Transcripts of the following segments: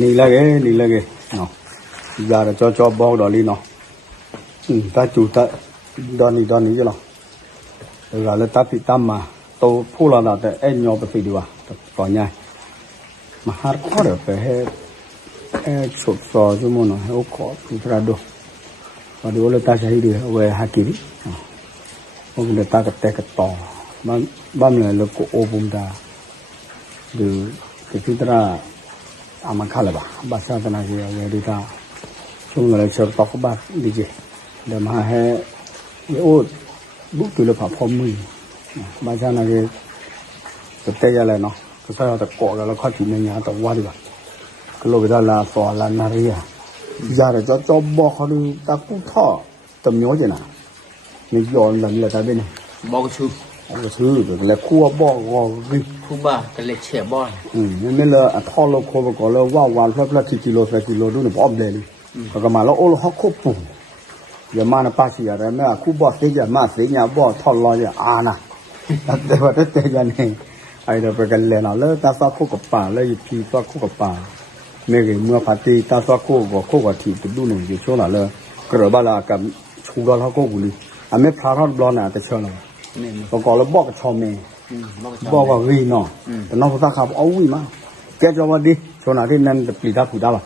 นี่ละเนาะยาจะบอกดอลีเนาะตาจูตาดอนนี่ก็เนาะแล้วตาติดตามมาโตพูดแล้วแต่เอ็นยอไปสิดีว่าก่อนไงมาหาข้อเดี๋ยวไปให้ฉุดซอชั่วโมงเนาะให้อุกขอพิจารณาดูมาดูแล้วตาใช้ดีเว้ยหากิริพวกเราตากระแตกระต่อบ้านเลยเราก็โอบุมดาดูพิจารณาอามันข้าเลยบ่ภาษาตนาเกี่ยวกับดีตาช่วงเวลาเชิญตอกบ้านดีเจเดี๋ยวมาให้โอ้บุกตัวเลยผ่าพร้อมมือภาษาตนาเกี่ยวกับเตยอะไรเนาะก็ใช้เอาแต่เกาะแล้วข้อที่เนี่ยแต่ว่าดีกว่าก็เราไปได้ลาสอลานาเรียยาเดี๋ยวจะบอกเขาดูตากู้ท่อจำย้อยจีน่ะนี่ย้อนหลังเลยตาเป็นบอกชื่อก็ชื่อแล้วคู่บอกว่าวิคู่บ้าก็เลยเฉียบบ่อยนี่เลยท่อเราโคบก็เลยว่าพละกิโลดูนี่พร้อมเลยก็มาแล้วโอ้เราควบปุ่มอย่ามานะป้าเสียอะไรแม่คู่บอกเสียมาเสียบอกท่อลอยอ่านะแต่ว่าแต่ยันเองไอ้เดี๋ยวไปกันเลยนะแล้วตาซ้อคู่กับป่าแล้วพีซ้อคู่กับป่าเมื่อเมื่อพัดตีตาซ้อคู่กับทีตัวดูหนึ่งอยู่ช่วงนั้นเลยก็เรบ้าละกับชูเราเขาก็กุลีอันนี้พระรอดบอลน่ะแต่เชื่อเราก็แล้วบอกกับชาวเมย์บอกว่าวีเนาะแต่น้องผู้ตาขับเอาวีมาแกจะว่าดีช่วงนั้นที่นั่นจะปลีดาผู้ดาละ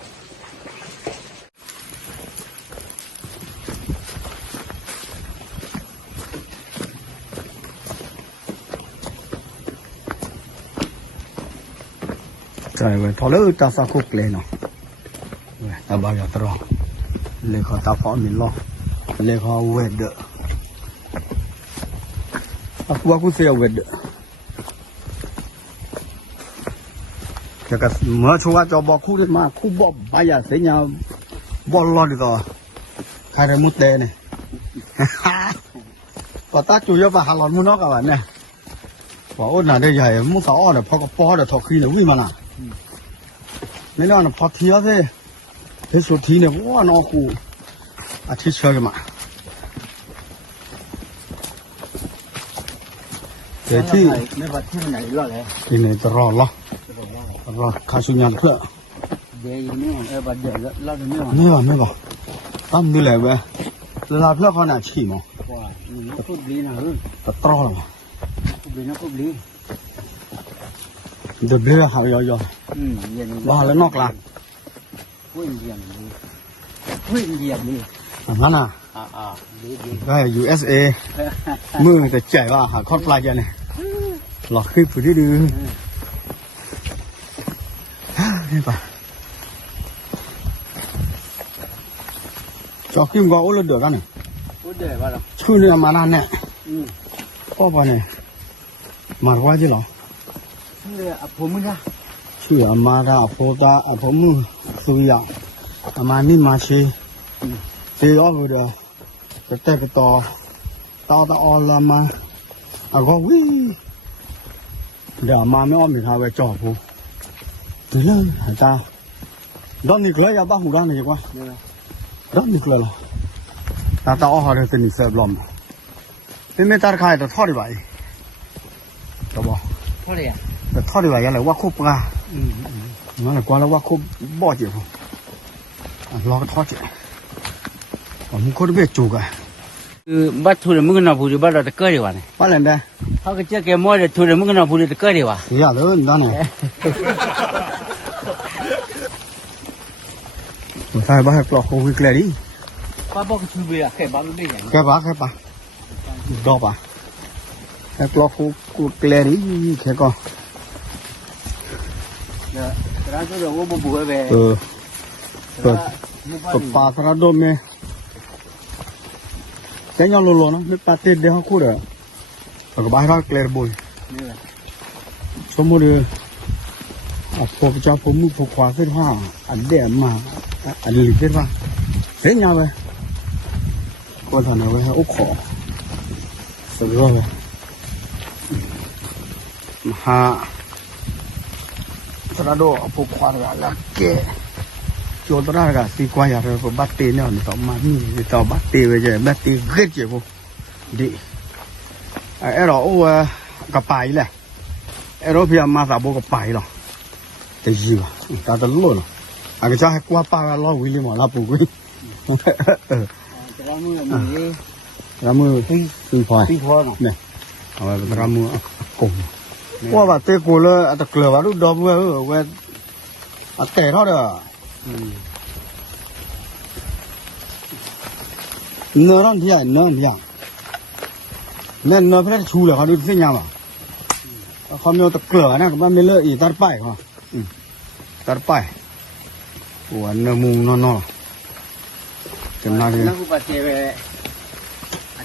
ใช่เว้ยพอแล้วตาสักคุกเลยเนาะตาบายตรอเลยเขาตาพอมินล้อเลยเขาเวดเดอaku saya wed. Jaga semua coba aku ni mah aku bawa bayar senya bolong itu. Kare mute ni. Kata cuy apa halal munok kawan ni. Wah, orang ada jaya muka orang pakai paha ada thok ni, wih mana? Ni orang pakai tiada deh. Tesu tiada, wah nak aku. Atis saya mah.ที่ไม่วัดที่ไหนรอดเลยที่ไหนจะรอดล่ะรอดข้าสุญญาเพื่อเดี๋ยวนี่บัดเดี๋ยวเราจะไม่บอกตั้มนี่แหละเว้ยเราเพื่อเขาหน้าฉี่มั้งว้านี่พูดดีนะตะตรอเลยพูดดีนะพูดดีเดี๋ยวเบี้ยหายย่อยว่าแล้วนอกละพูดเยี่ยมดีนั่นน่ะได้ USA มือแต่ใจว่าหาคอดปลายยันเนี่ยหลอกขึ้นผู้ที่ดูนี่ป่ะจอกกิ้งก็โอ้ละเดือดกันเนี่ยชื่อเนี่ยมานานเนี่ยก็ป่ะเนี่ยมาว่าจีหรอชื่ออาผมมึงนะชื่ออามาดาอาโพตาอาผมมึงสุยาอามานี่มาชีเสียออกไปเดียวแต่ไปต่อออนละมาก็วิ่งเดี๋ยวมาไม่อ้อมไปทางไปจอบผมดีเลยหายตาดอนนี่เลยอย่าบ้าหูด้านนี่กว่าดอนนี่เลยหรอตาอ้อเขาเลยเป็นนิสัยบลอมเป็นไม่ตาขายแต่ทอดดีไปก็บอกทอดดีอ่ะแต่ทอดดีไปยังไงว่าคุบกะนั่นแหละกว่าแล้วว่าคุบบ่อเจี๋ยวรอก็ทอดเจี๋ยวมึงคนเบี้ยจูกะคือบัดทุเรมึงก็น่าพูดบัดเราตะเกียบวะเนี่ยว่าอะไรเนี่ยเขาก็เจ๊แกมั่วเลยทุเรมึงก็น่าพูดตะเกียบวะเสียเลยนั่นไงใช่บ้าให้ปลอกโควิดเลยดิป้าบอกชูเบียแค่บ้าไม่ได้ยังแค่บ้าดอกป่ะให้ปลอกโควิดเลยดิแค่ก็เนี่ยร้านก็เดี๋ยวว่าบัวไปเปิดปลาสระดมเนี่ยแค่ยังโลนะไม่ปลาเต็ดเดี๋ยวเขาคู่เด้อแล้วก็บ้านเราเกลือบุยสมมติพวกเจ้าผมมือพวกขวาเส้นผ้าอันเดียมาอันนี้เส้นผ้าเส้นยาวเลยก็ทำเอาไว้ให้อุกขอสุดยอดเลยมาสระดมพวกขวาแล้วแกโจทย์ตัวนั้นก็สีกว่าอย่างเราบัตรเตเนี่ยนี่ต่อมานี่ต่อบัตรเตไปเจอบัตรเตเกิดเจ้าพดีไอ้เราโอ้กระป๋ายแหละไอ้เราพยายามมาสาบกระป๋ายหรอแต่ยี่ว่ะตาตะลุ่น à cái cha qua pa lo quý liền mà là bù quý Cái mưa mưa ra mưa từ phòi tí thôi mà. này ra mưa cùng qua bà tê cô là ta cửa vào lúc đó mưa ở quên à tè thôi được nơ nó thì à nên nó phải chú là họ đi xây nhà mà không nhiều ta cửa này mà mình lợi ý ta phải hả ta phải của nơ mùng nó chừng nào thì nó cũng bật về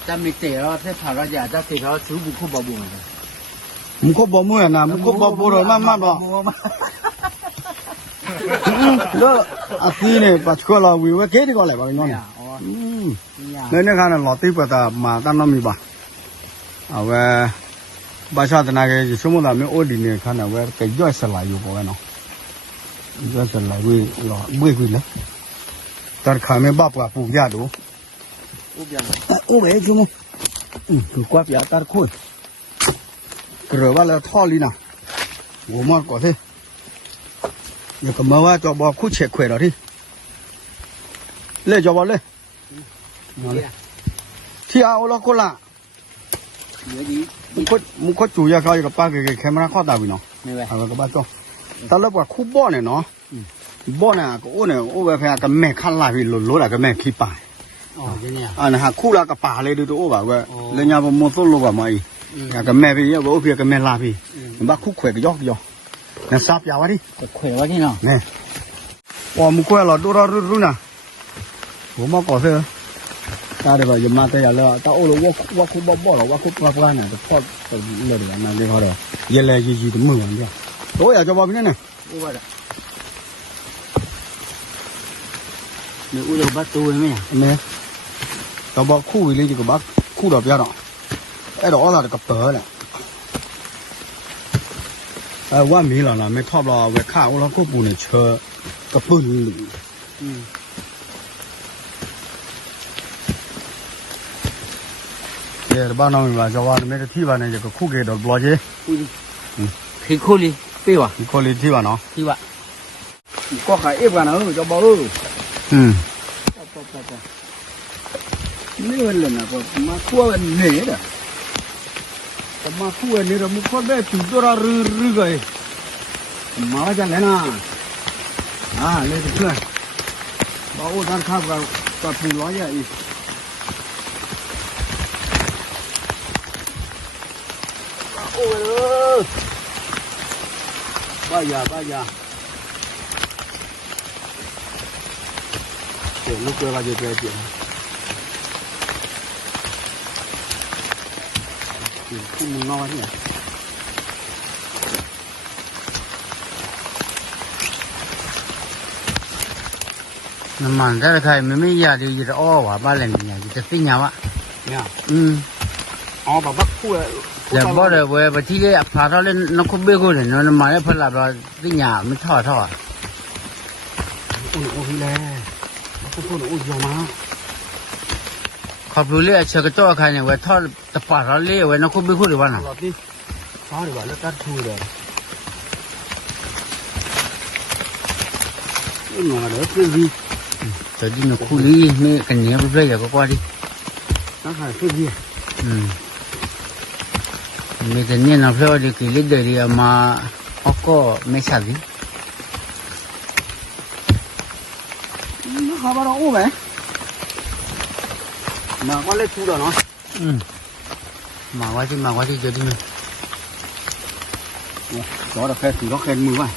ta mới tệ nó sẽ thảo ra giả ta tệ nó chú cũng không bảo buồn rồi. mình có bỏ mưa nào mình có bỏ bùa rồi mà đó đó à tí này bà chưa là vì cái đi gọi lại bảo ngon nên nó khá là lọt tiếp vào ta mà ta nó mì bà à về bà sao thế này cái số một là mấy ô đi này khá là về cái gió sẽ lại vô cái nó gió sẽ lại vì là bơi quỳ nữa ta khai mấy bắp cả phụ gia đủ ô bé chứ không cứ qua phía ta khôi cửa vào là thò đi nào gỗ mọt có thế giờ cầm mơ cho bò khu trẻ khỏe đó đi lên cho bò lên thì ao là cô lạ muốn có chủ nhà coi cái ba cái camera khó đào vì nó à cái ba cho ta lớp quả khu bò này nó bò này cái ô này ô về phải cái mẹ khăn lại vì lỗ là cái mẹ khi bài à này khu là cái bà lên được ô bảo vậy lên nhà một số lô bảo mày cái mẹ vì ô phía cái mẹ la vì bác khu khỏe cái gió nè sáp vào đi khỏe quá thế nào nè mua quay là đua ra rú nè bố mà có thế ta để vào giờ mà tay là ta ô là quá khu bò là quá khu bò này ta thoát từ lời để mà đi thôi rồi giờ là gì cũng mừng lắm tối ở cho bò bên này ô vậy nếu ô đâu bắt tôi mấy à nè tao bò khu gì thì bác khu đập ra đó cái đó là cái tờ nàyว่ามีหรอไม่ทอบรอไว้ข้าวแล้วก็ปูเนี่ยเชอกระปืนเดี๋ยวบ้านน้องมีว่าจะว่าไม่ได้ที่ว่าเนี่ยจะก็คู่เกดบล็อกเจ้ khi khô đi tiêu à คนเลยที่ว่าเนาะ ที่ว่า ก็ขายเอฟกันนะจะบอกนี่เป็นเลยนะก็มาคู่กันเนี่ยเด้อมาคู่กันเนี่ยเรามุขคนแบบจุดตัวรื้อกันมาว่าจะเลยนะเลยเพื่อนบอกว่าท่านข้าวกับผู้ร้อยใหญ่โอ้ยบ้ายาเดี๋ยวลูกเกลือจะเจี๋ยคู่มึงนอนเนี่ยน้ำมันถ้าใครไม่อยากดีจะอ้อว่าบ้านอะไรเนี่ยจะปิ้งยาวะเนี่ยอ๋อแบบว่าคู่เลยแต่บ่ได้เว้ยบางทีเลยพาเขาเล่นนักคุบเบี้ยกูเนี่ยน้ำมันเนี่ยพลับเราปิ้งยาไม่ทอดโอ้ยแล้วเขาพูดโอ้ยยาวมากขอบรู้เลยเชื่อกระโจกใครเนี่ยเว้ยทอดตะปาดเราเลี้ยเว้ยนักคุบเบี้ยกูหรือวะน่ะหลอดดิทอดดีกว่าแล้วตัดทูเลยนี่หน่อยเดี๋ยวซื้อดีแต่ดินคู่นี้ไม่กันเนี้ยเรื่อยๆก็กว่าดินักขายซื้อดีมีแต่เนี่ยนะเพื่อที่กิเลสเดียมาเขาก็ไม่ชัดดิเขาบอกเราอู้ไหมมาก็เล็กทูเนาะมาว่าที่จะดิมั้ยđó là khe thì nó khen mưa vậy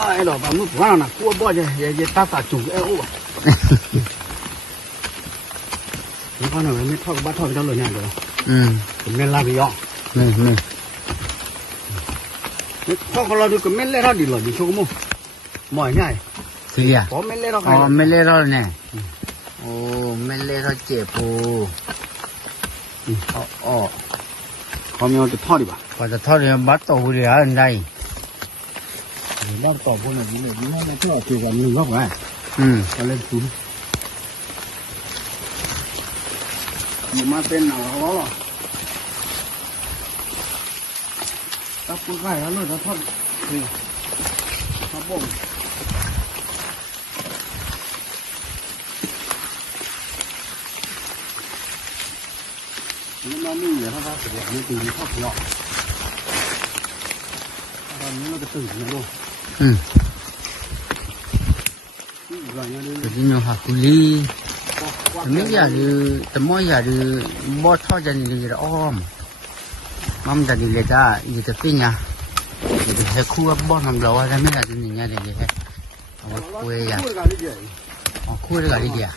ai đó bảo nước quá nè cua bò vậy ta chủ cái ô những con này mới thọ bắt thọ trong lời nhà rồi nên làm gì đó thọ còn là được cái men lê ra đi rồi đi xuống không mỏi nhảy thì à có men lê ra men lê ra nè men lê ra chèปูเขามีจะทอดดีป่ะ พอจะทอดเนี่ยบัดโตเลยอะไรได้รอบต่อพวกนี้เลยนี่ไม่ทอดคือกันหนึ่งรอบไงก็เล่นคุ้นมันมาเป็นหนังเขาหรอ ตับกุ้งไก่แล้วเลยทอดนี่ทอดบ่งนี่มันนี่เหรอครับเดี๋ยวนี้ตีทอดหลอกตอนนี้เราจะตื่นนะลูกcái nó học lý mấy giờ thì tầm mỗi giờ thì bỏ thọ dần thì là om mắm dần thì lấy ra gì tập pin nha thì cái khu bỏ nằm đầu ra mấy giờ thì nhìn nha thì cái quê ya khu đấy là gì à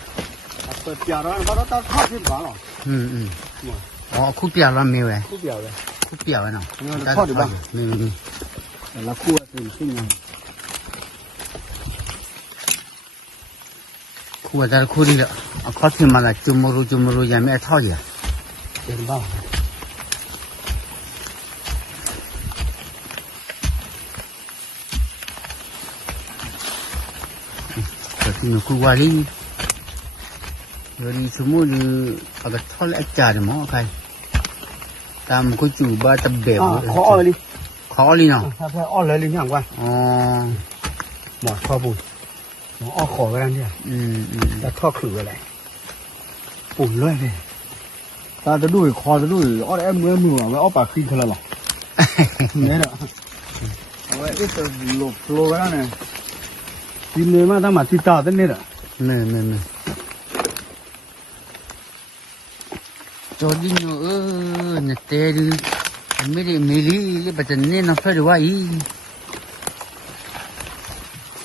khu bèo là mèo này khu bèo này nào thọ được bao là khu thì sinh này khu ở khu đi đó có thì mà là chum muru nhà mẹ thọ gì à đến bao rồi thì nó khu qua đi rồi đi xuống mua đi ở cái thọ lại trả được món cái tam có chủ ba tập bể khó đi khó đi nào phải on lấy linh hàng quan mỏ kho bùn nó khó cái này ta thoa khử lại bùn luôn này taจะด้วยคอจะด้วยอ้อแอมมือไว้อ้อปากขึ้นเท่าไหร่เนี่ยนะเอาไว้ที่จะหลบโลกันนะทีนี้มาตั้งมาติดต่อตั้งนี่แหละ nè cho đi nữa nè tê đi mấy đi mấy đi cái bạch chân nên nó phải được vậy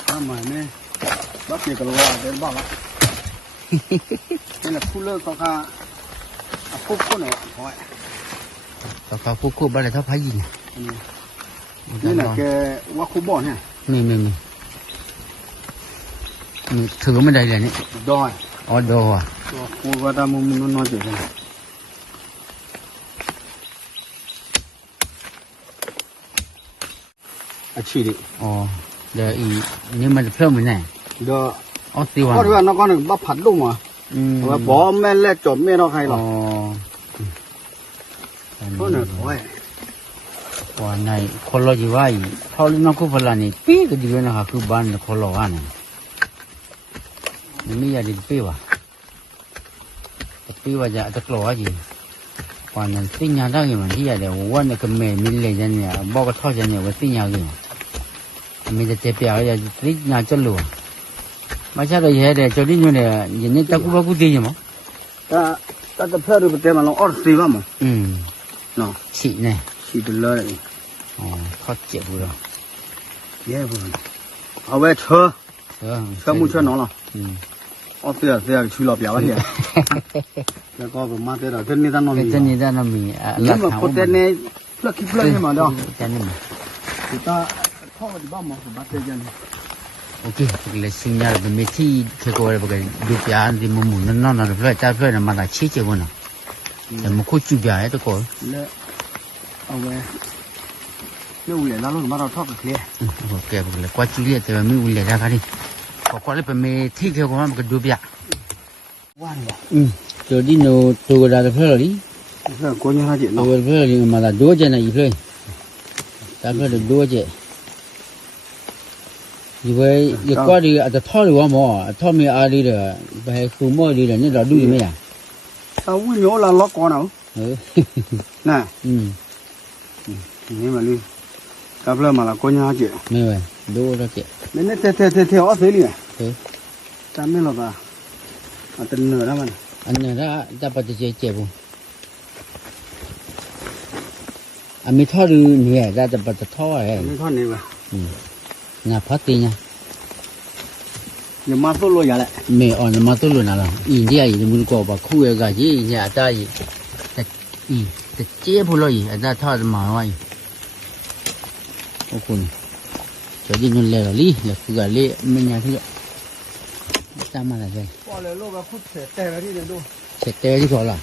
ทำไมเนี่ยบักเนี่ยก็รู้ว่าเดินบ้าละนี่แหละคู่เลิกเขาค่ะปุ๊บก็เนี่ยโอ้ย tao cao cô ba lại tháo phải gì nè นี่แหละแกว่าคู่บ่อเนี่ย mình thử mới đây là nè ดอย order à คู่ว่าตามุมนอนเฉยๆอาชีพดิ để ý nhưng mà phơi mình này เดี๋ยว ở tiêu ก็ที่ว่าน้องก็หนึ่งบ้าผัดลูกมาว่าบ่แม่แลกจดแม่น้องใครหรอกก็หนึ่งโอ้ย quả này khó lo gì vậy thao lên nó cứ phải là này pí cái gì nó hả cứ bán khó lo ăn này mình giờ đi pí vào giờ tất lo gì quả này tin nhà đó gì mà đi giờ để uống cái mè mình lấy ra nhà bao cái thao ra nhà cái tin nhà gì mìnhจะเจ็บเปียกจะรีบงานจะหลัวไม่ใช่เลยเดี๋ยวจะรีบอยู่เนี่ยอย่างนี้ตะกุบกุดีอยู่มั้ง แต่จะเพื่อดูประเดี๋ยวมันลองอดซีบ้างมั้ง เนาะ ฉี่เนี่ย ฉีดเลย เขาเจ็บเลย เย้บุญเอาไว้เชื่อมุ้งเชื่อน้องหรออดเสียช่วยเราเปียกวะเนี่ยแล้วก็ประมาณเท่าไหร่เท่านี้ตั้งน้องมี เท่านี้ตั้งน้องมีนี่มันคนแต่เนี่ยเลือกคิดเลือกให้มาดอง แต่นี่มั้ง แต่พ่อที่บ้านมาผมบัดเจ็บยังโอเคเลยสิ่งนี้เป็นไม่ที่เคยก็เลยบอกดูพิจารณาที่มุมนั่นน่ะเพื่อจะเพื่อมันละชี้เจ้าคนน่ะแต่มันคุยจุดใหญ่ตัวก่อนแล้วเอาไว้เนี่ยอุ่นเลยแล้วเรามาเราทอดกับเคลียโอเคบอกเลยกว่าจุดเลี้ยแต่ไม่อุ่นเลยนะครับนี่พอก็เลยเป็นไม่ที่เคยก็มันก็ดูพิจารณาว่านบ่จอดีโนตัวดาเพื่อหรือเพื่อคนยังหาเจ็บตัวเพื่อหรือมาละดูเจนะอีเพื่อแต่เพื่อดูเจอีเว้ยอีกว่าดีอาจจะทอดหรือว่าหมอทอดมีอะไรเด้อไปให้ครูหมอดีเด้อนี่เราดูยังไงอ่ะเอาวิ่งโยนล็อกก่อนเอาน่ะนี่มาเลยกับเริ่มมาละคนยังหาเจ็บไม่เว้ยดูแล้วเจ็บเนี่ยเทอ๋อเสียเลยจำไม่หรอกอ่ะอันเป็นเนื้อแล้วมันอันนี้ถ้าจะปฏิเสธเจ็บอันมีทอดหรือเนี่ยจะปฏิทอดอะไรไม่ทอดนี่ว่ะงาพัดตีเนี่ยอย่ามาตัวลอยอะไรไม่อ่อนมาตัวลอยน่ะล่ะอินเดียอีมันก็บอกคู่เอกจีเนี่ยตายแต่เจ็บพอเลยอาจจะทอดมาไว้โอ้คุณจะยิงเงินเลยหรอลี่แล้วคืออะไรไม่เนี่ยที่จำมาอะไรพอเลยโลกก็คุดเสร็จแต่ละที่เดียวดูเสร็จแต่ที่ก่อนล่ะ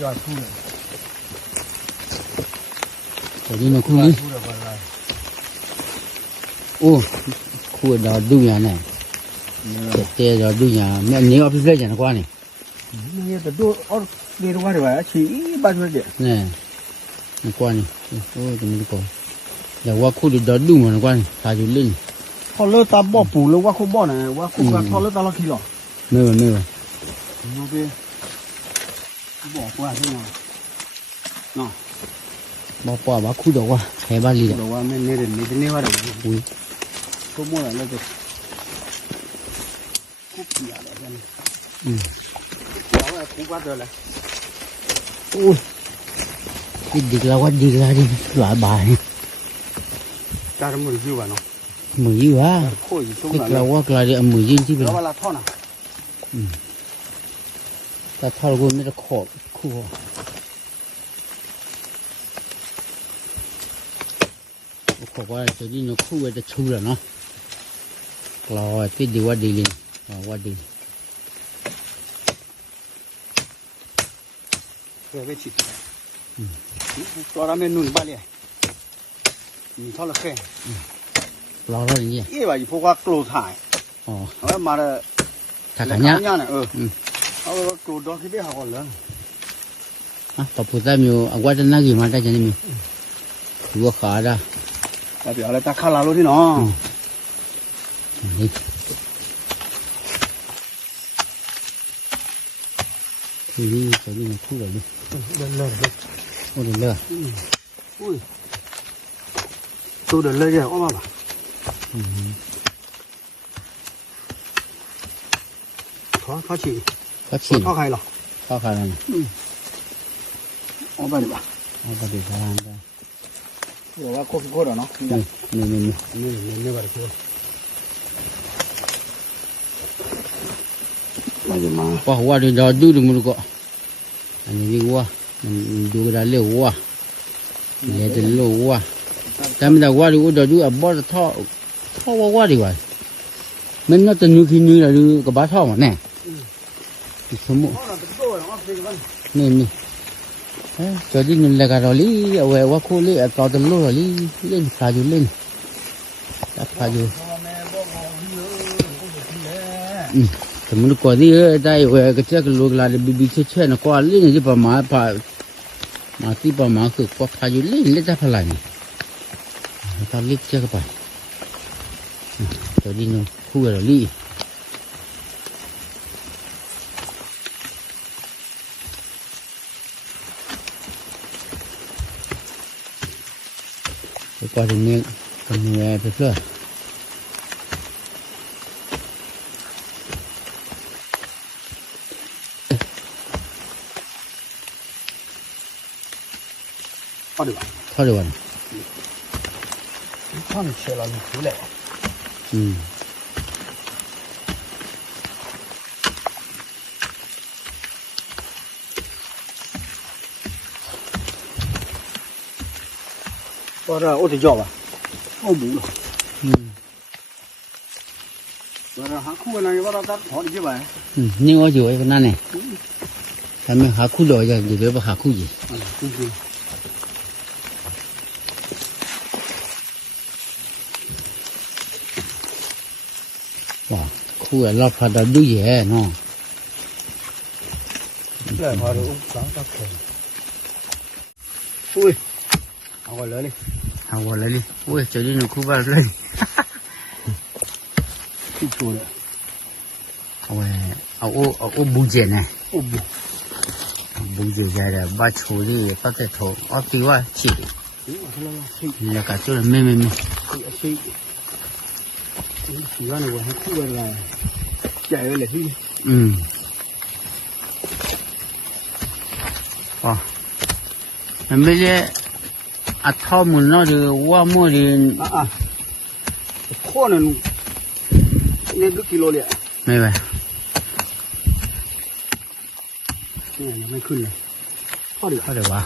ยอดคู่เลยจะยิงมาคู่นี้โอ้คู่ดาวดูอย่างnày tê rồiดูอย่างเนี่ยนี่เอาไปเล่นอย่างกว่านี่นี่แต่ดูอ๋อเรียกว่าอะไรวะชี้บ้านเพื่อนเด็กนี่ nó qua này ôi cái mình còn là qua khu được đỡ đúng mà nó qua này thả chú lên พอเลิกตาบ่อปูแล้วว่าคู่บ่อน่ะว่าคู่ก็พอเลิกตาละทีหรอ mê rồi โอเคบ่อกว่าที่เนาะ bỏ qua bỏ khu đầu qua hè ba lì บ đó อกว่าไม่เนี่ยเด่นไม่เนี่ยว่าเด่น ui ก็มั่วแล้วจะคู่เกี่ยอะไรกัน ừ เกี่ยวอะไรคู่ก็เจอเลย ui đi đi ra đi loại bài จ้าทำมือจิ้วกันเนาะ mười dư hả โค้ยตรง cái นั้น là qua là đi mười dư chứ แล้ว bên เวลาท่อน่ะ ta thao luôn mới là khổ khu khổ quá rồi đi nó khu rồi ta chui rồi nó rồi cái đi qua đi liền qua đi เออไปฉีดตัวเราไม่นุ่นบ้านเลยมีท่อละแค่ lo đó là gì เอ๊ะว่าพวกว่ากลัวถ่าย ồ เอามาเลย thà cả nhá เนี่ยเอากลัวดอกที่ไปหาก่อนเลย à tập phụ ta nhiều à qua chân gì mà ta chân nhiều vừa khá ra แต่เดี๋ยวอะไรตาข้าลาลูที่เนาะ đi thì đi phải đi khu rồi đi เดินเลย ôi đừng lừa อุ้ยตัวเดินเลยเนี่ยออกมาป่ะเขาฉี่ phát triển เขาใครหรอ khó khăn này ออกไปดิป่ะ เอาไปดูทางได้ เดี๋ยวว่าโคตรโคตรเนาะ นี่ นี่ว่าโคตรมาจะมา พอหัวเดี๋ยวดูดูมันก็อันนี้ดีกว่ามันดูได้เร็วกว่าเนี่ยจะเร็วกว่าแต่ไม่ได้ว่าดูเดี๋ยวดูอ่ะบอสท่อว่าดีกว่ามันน่าจะนึกขึ้นนึกอะไรดูกับบ้าท่อมันแน่สมมตินี่cho đi nhìn là cái đó lý ở ngoài quá khu lý ở cao tầng lô rồi lý lên phá dù lên đã phá dù thì mình có đi ở đây ở cái chiếc lô là để bị chết nó qua lên chứ mà tí bà má cứ qua phá dù lên ra phá lại ta lít chưa các bạn cho đi nó khu ở lý qua thì nghe còn nghe được chưa thôi được thôi được rồi thôi mình chơi là mình cứ lẹ ừ có ra ô thì giỏ à ô bù rồi hả khu này có ra tắt họ đi chứ vậy nhưng ở dưới cái này thấy mình hạ khu rồi giờ dưới bà hạ khu gì wow khu ở lọt phạt đuôi gì hết nó lại họ được sáng tắt rồi uiเอาไว้เลยเอาไว้เลยโอ้ยจะได้หนูคู่บ้านเลยที่ชัวร์เลยเอาไว้เอาบูเจนนะ โอ้บุ บูเจนได้บ้าชูนี่ก็จะโถเอาตีว่าฉีแล้วก็จุดไม่สีว่าในวันให้คู่อะไรใหญ่เลยที่อ๋อมันไม่ได้อัดท่อมุนเนาะหรือว่ามั่วหรือข้อนึงนี่ก็กิโลเลยไม่ไปนี่ยังไม่ขึ้นเลยข้อเดียววะ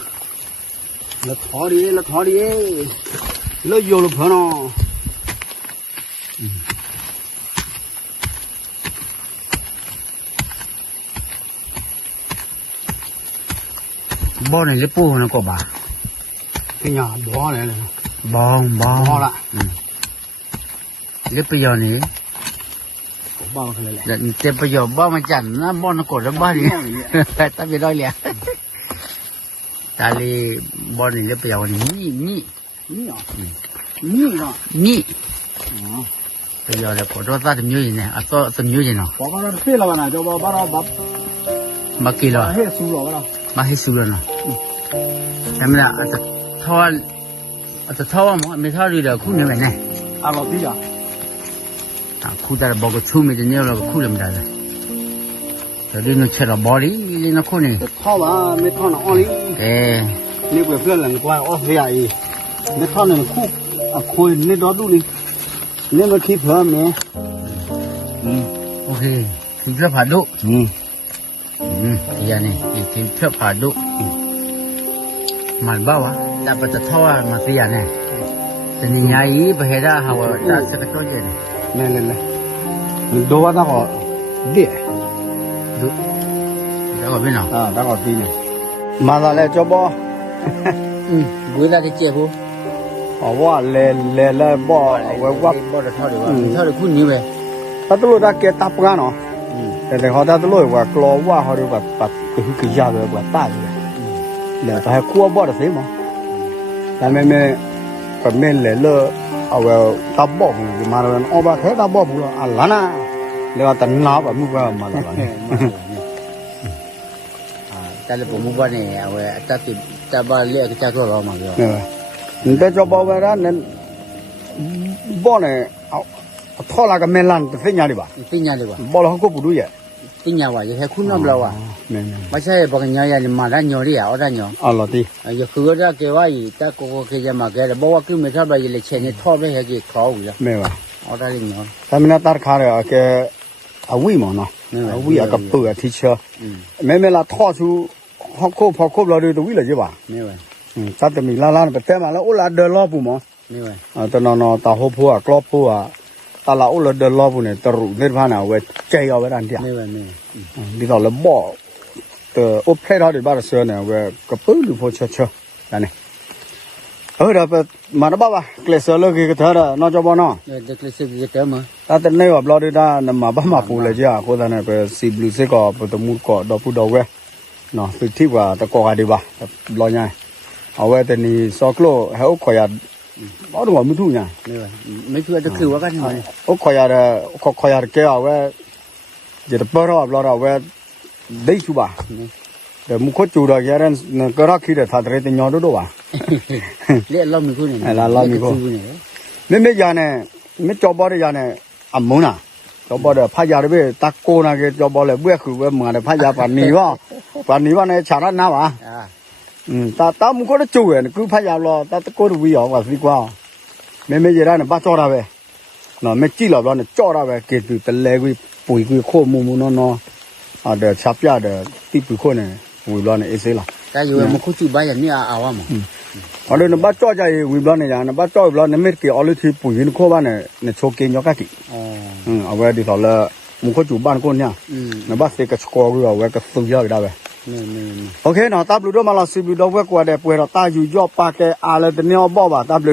แล้วถอดีแล้วโยนลงพอเนาะบ่อนี่เล็บปูนะก็บ่าcái nhà bó này này บองbó lại เล็บประโยชน์นี่ bao cái này เดี๋ยวเต็มประโยชน์บ่อมาจันนะบ่อนะกดแล้วบ้านนี่แต่ไปได้เลยแต่ ตาลีบอลนี่เล็บเปียวนี่นี่ นี่อ่ะนี่เนาะ นี่ อ๋อ เปียวเลยพอตัวตาจะมีอยู่เนี่ยอ่ะตัวจะมีอยู่เนาะ บอกว่าเสียแล้วนะจะบอกว่าเราแบบ มากี่หรอ ให้สู้หรอเรา มาให้สู้แล้วเนาะแต่ไม่ละอาจจะทอว่ามั้งไม่ทอดีเดี๋ยวคู่นี่ไหมเนี่ย อ่ะเราตีอ่ะ คู่แต่บอกก็ชูไม่ได้เนี่ยเราก็คู่เลยไม่ได้เลยแต่เดี๋ยวนู้นเชื่อเราบอดี้นี่นะคู่นี่ ท่อว่าไม่ท่อหนอนี่ นี่เพื่อนหลังกว่าออฟเซียอีไม่ท่อหนึ่งคู่อ่ะคุยนี่ดอดูนี่นี่มันคิดเพิ่มเนี่ย โอเคถึงเพื่อผ่าดุอย่างนี้ถึงเพื่อผ่าดุมันบ้าวะแต่ปัจจุบันมาเสียเนี่ยแต่นี่ไงไปเห็นได้ฮาวาจะสักตัวเย็น นี่เลยดูว่าต้องเดี๋ย ดูแล้วก็ไม่หนอ ต้องตีเนี่ยมาแล้วจะบอก เวลาที่เจ็บหู ว่าเล่บ่ว่า บ่ได้ทอดดีว่าทอดคู่นี้เว้ย ถ้าตัวเราเกตับกันเนาะแต่เขาถ้าตัวว่ากลัวว่าเขาดูแบบปัดคือยาเลยว่าตายเลยเดี๋ยวให้คั่วบ่ได้สิมั้งแต่ไม่แบบไม่เลยเลอะเอาไว้ตับบ่บุมาแล้วเอาไปแค่ตับบ่บุละอะไรนะเรียกว่าตันน้าแบบมึงว่ามาแล้ว แต่ละผมว่าเนี่ยเอาไว้จะบ้านเรียกจะก็รอมาเยอะ แต่จะบอกว่านั้นบ่เนี่ยเอาท่อละก็ไม่ลั่นเป็นยังไงบ้าง ติญญาดีกว่า บ่เราก็บุดูရဲ့ ติญญาว่าอย่าให้คุณน้ำเราอ่ะ นี่ ไม่ใช่บอกญาญามาได้ญอดิอ่ะเอาได้ญอ อ๋อเหรอตี อย่าคือว่าแกว่าอีแต่โกโกเคจะมาแกบอกว่าคือไม่ชอบไปเลยเชนนี่ทอดไปให้แกเขาอยู่แล้ว ไม่ว่า เอาได้ญอ แต่มันตัดขาเลยแกเอาวิ่งมั้งเนาะเอาวิ่งกับเปลือกที่เชื่อไม่ละท่อชูฮอกโคพอครบเราดูตัววิ่งเลยใช่ป่ะ ไม่ไหว ตัดจะมีล้านไปเต็มมาแล้วโอ้ละเดินรอบปุ๊มั้ง ไม่ไหว ตอนนอนตาหัวพัวกรอบพัวตาละโอ้ละเดินรอบปุ๊เนี่ยตรุเล่นผ่านเอาไว้ใจเอาไว้ดันเดีย ไม่ไหวไม่ไหว ดีต่อแล้วบ่โอ้เพลย์เราเดี๋ยวบ้านเสือเนี่ยเว้ยกระปื้หรือพอเชื่อนั่นเองเดี๋ยวไปมาแล้วบ้าเกลเซอร์เลิกกี่เท่าไรนอกจากบ้านเนาะ เด็กเล็กสิเต็มอ่ะ แต่ในว่าเราได้นำมาบ้ามาปูเลยจ้าโคตรเนี่ยไปซีบลูเซก็ไปตะมูก็ดอกพูดดอกเว้ยเนาะสุดที่ว่าตะกอกดีบ้ารอไงเอาไว้แต่นี่ซอกโลให้เขาคอยเอาดูว่าไม่ถูกไง ไม่ไหวไม่คือจะคือว่ากันหน่อย เขาคอยแกเอาไว้จะเปิดรอบเราไว้ได้ชัวร์แต่มุขจูดอกยารันก็รักขี้เด็ดทัดเรติญอดูด้วย เรียกเรามีคู่นี่ ไม่ยาเนี่ยไม่จอบอได้ยาเนี่ยอ่ำมุน่ะจอบอเดพายาเว้ตะโกนะเกจอบอเลยเบื่อคือเว้มาเดพายาปานนี้ว่าเนี่ยชาระน้าวะตามุขได้จูเนคือพายารอตะโกดูวิอว่าสิกว่าไม่ยาเนี่ยบ้าจอดาเว้เนาะไม่จี้หรอกเนี่ยจอดาเว้เกตุตะเลกุปุ๋ยกุโคมูเนาะเดชับยาเดติปุโคเนี่ยปุ๋ยรอเนี่ยเอเซล่ะ แต่อยู่มันคู่จูบ้านอย่างนี้เอาว่ามั้ง เอาเลยนะบ้าจ่อใจวิบล้อเนี่ยนะบ้าจ่อวิบล้อเนี่ยไม่เกี่ยวเอาเลยที่ปุ๋ยนี่ข้อบ้านเนี่ยโชว์เก่งยอกกี่เอาไว้ดีต่อเลยมุขจูบ้านคนเนี่ยนะบ้าเสกสกอร์เอาไว้ก็สู้ยากได้เว้ยโอเคเนาะตับลูด้วยมาเราสิบลูดอกเว้ยกว่าเดี๋ยวป่วยเราตายอยู่ยอดปากแกอะไรแต่เนี่ยบ่บ่ตับลู